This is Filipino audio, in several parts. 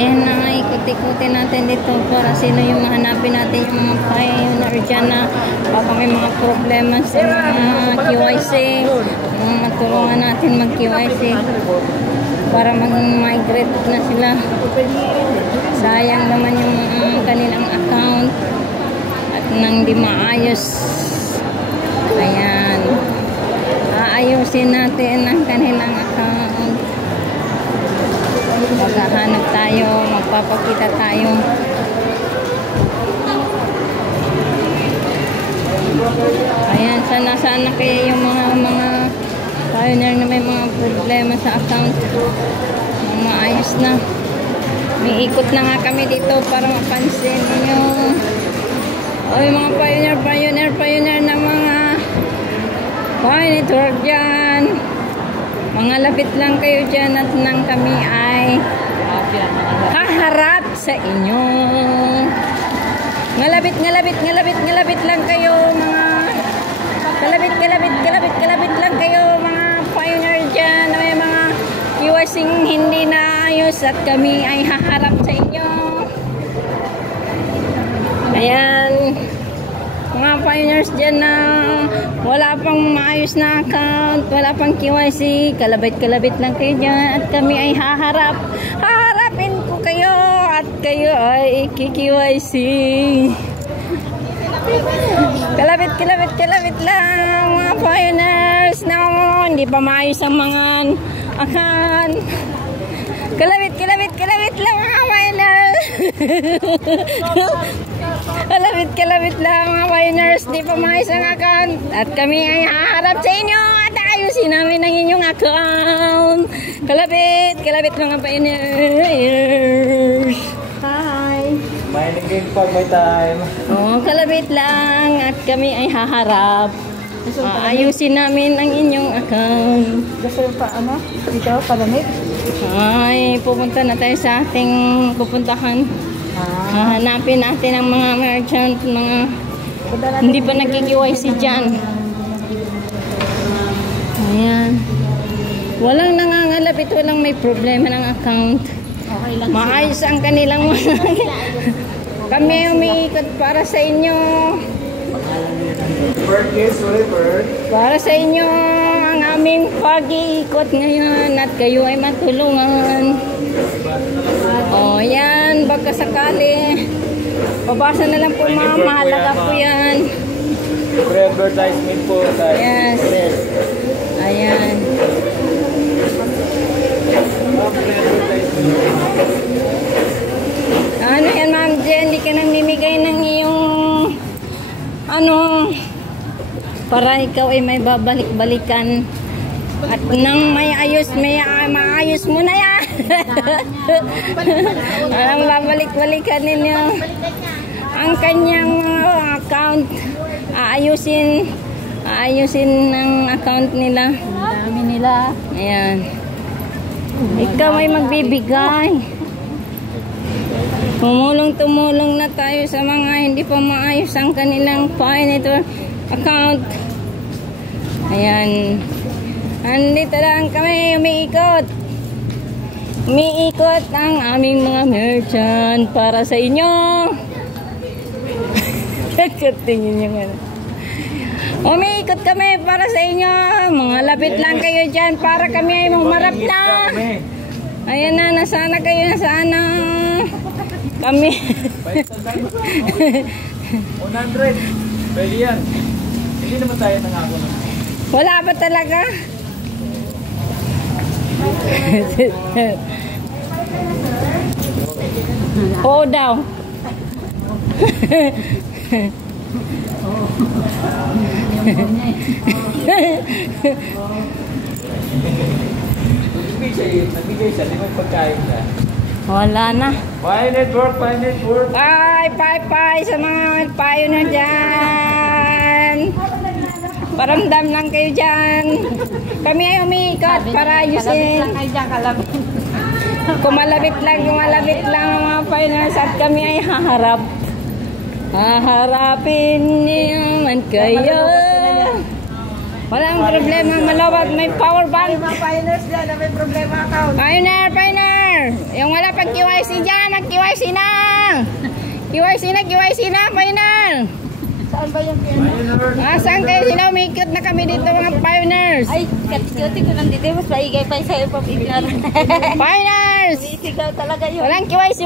Ayan na nga, ikot-ikutin natin dito para sino yung mahanapin natin yung mga pioneer dyan na baka may mga problema sa mga QIC. Matulungan natin mag-QIC para mag-migrate na sila. Sayang naman yung kanilang account at nang di maayos. Ayan. Aayusin natin ang kanilang account. Maghahanap tayo, magpapakita tayo. Ayan, sana kaya yung mga pioneer na may mga problema sa account. Maayos na. May ikot na nga kami dito para mapansin yung mga pioneer na mga network dyan. Mga lapit lang kayo dyan at nang kami ay haharap sa inyo. Ngalabit lang kayo mga kalabit lang kayo mga pioneer dyan na may mga iwasing hindi naayos at kami ay haharap sa inyo. Ayan. Mga pioneers dyan na wala pang maayos na account, wala pang QIC, kalabit lang kayo dyan at kami ay haharapin ko kayo at kayo ay QIC. Kalabit lang mga pioneers na hindi pa maayos ang mga account. Kalabit lang mga pioneers. Kalabit lang mga pioneers, di pa maayos ang account at kami ay haharap sa inyo at ayusin namin ang inyong account. Kalabit mga pioneers. Hi! Mining game pag may time. Kalabit lang at kami ay haharap. Ayusin namin ang inyong account. Gusto pa dito, palamig? Ay, pupunta na tayo sa ating pupuntahan. Hanapin natin ang mga merchant, mga hindi pa nag-QIC dyan. Ayan. Walang nangangalapit, walang may problema ng account. Okay lang. Maayos ang kanilang kami ay umiikot para sa inyo. Para sa inyo ang aming pag-iikot ngayon at kayo ay matulungan. Yan, baka sakali pabasa na lang po mga mahalaga po yan. Pre-advertisement po tayo. Yes. Ayan. Ano yan ma'am Jen, hindi ka nang mimigay ng iyong para ikaw ay may babalik-balikan at nang may maayos mo na yan. Parang babalik-balikan ninyo ang kanyang account. Aayusin ng account nila. Dami nila. Ayan. Ikaw ay magbibigay. Tumulong na tayo sa mga hindi pa maayos ang kanilang Pi-Network account. Ayan. Andito lang kami umiikot. Umiikot ang aming mga merchant para sa inyo. Tingin nyo nga. Umiikot kami para sa inyo. Mga lapit lang kayo dyan para kami ay mamarap na. Ayan na, nasana kayo, nasana. Kami. 100. Pwede yan. Hindi naman tayo nangako na. Wala ba talaga? Oo daw. Nagbigay siya, di may pagkain siya. Wala na. Pi-Network. Bye sa mga pioneer dyan. Paramdam lang kayo dyan. Kami ay umiikot para ayusin. Kalabit lang kayo dyan, kalabit. Kumalabit lang ang mga pioneers at kami ay haharap. Haharapin naman kayo. Walang problema, malawag, may power bank. Mga pioneers dyan na may problema account. Pioneer! Pioneer. Yung wala pag QIC dyan, mag-QIC na. QIC na, Pioneer. Saan ba yung pioneer? Saan kayo sila? Umikot na kami dito mga Pioneers. Ay, kati-kati ko nandito. Mas maigay pa sa'yo pa picture. Pioneers! Isigaw talaga yun. Walang QIC.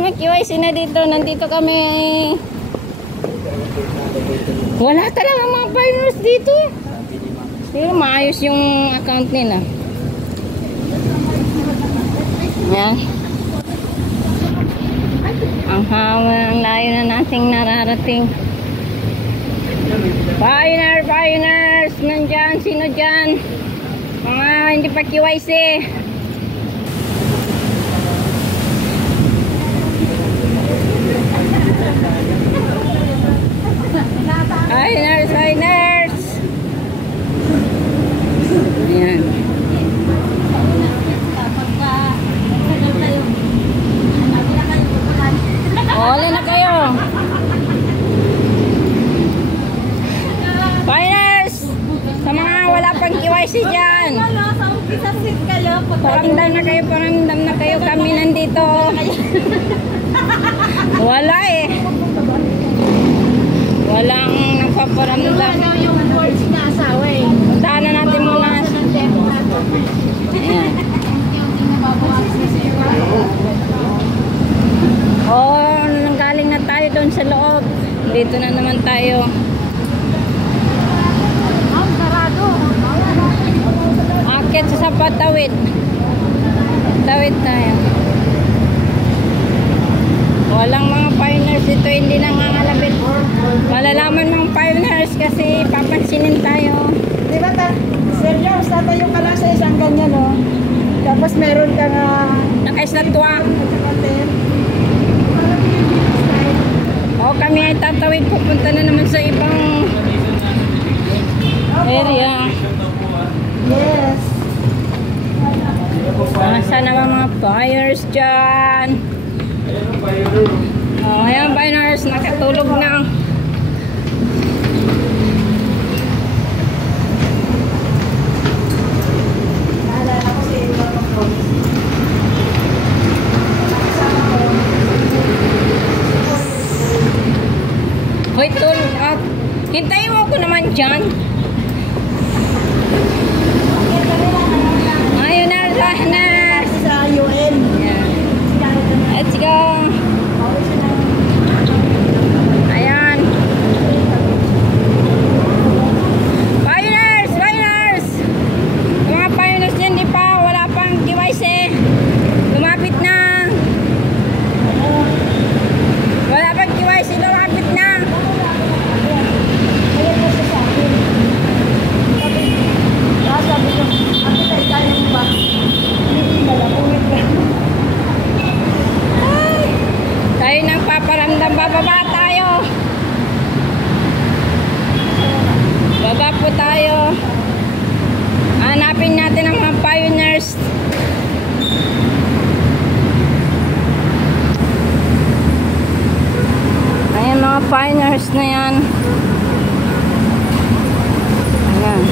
Mag-QIC na dito. Nandito kami. Wala talaga mga Pioneers dito. Pero maayos yung account nila. Yan. Ang hawa ng layo na nating nararating. Pioneers! Nandyan, sino dyan? Mga hindi pa QIC. Pioneers! Ayan. Oli na kayo. Pioneers! Sa mga wala pang QIC dyan. Paramdam na kayo. Kami nandito. Wala eh. Walang nagpaparamdam. Puntahan na natin muna. Ayan. Nanggaling na tayo doon sa loob. Dito na naman tayo. Akit sa Patawid. Tawid tayo. Walang mga Pioneers dito, hindi nangangalabit. Malalaman mga Pioneers kasi papansinin tayo. Di ba serious, tatayo ka lang sa isang ganyan, no? Tapos meron ka nga Nakaislatwa. Kami ay tatawid. Pupunta na naman sa ibang area. yes. Sana ba mga buyers dyan? Ayan buyers, nakatulog na. Hoy, tulog up. Hintayin mo ako naman dyan. Ayun na, Rahnas. Sa UN. Yeah. Let's go. Ayan. Pioneers! Mga Pioneers dyan, di pa. Wala pang QIC. Lumapit na. Wala pang QIC. Lumapit na. Sabi ko, ate tayo tayo ng box. Hindi na lang, umit ka. Tayo nang paparamdam. Bababa tayo. Baba po tayo. Hanapin natin ang mga Pioneers. Ayan mga Pioneers na yan. Ayan.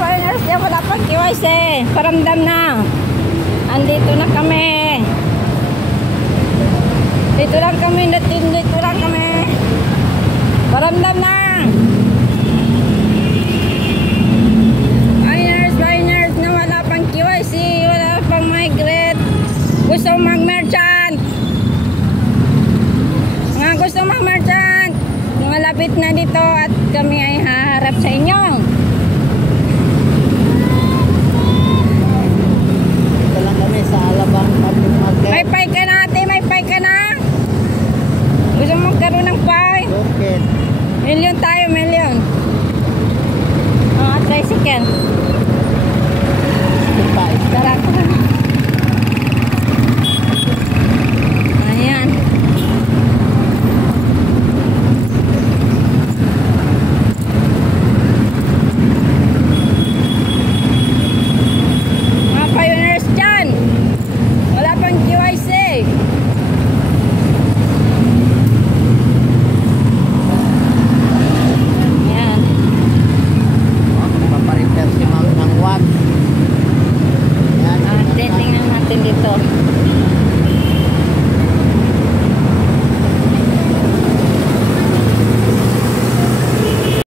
Pioneers dyan, wala pang QIC. Paramdam na. Andito na kami. Dito lang kami. Paramdam na. Pioneers na wala pang QIC, wala pang migrate. Gusto mag-merchant. Mga gusto mag-merchant. Malapit na dito at kami ay haharap sa inyo. Ito lang kami sa Alabang Public Market. May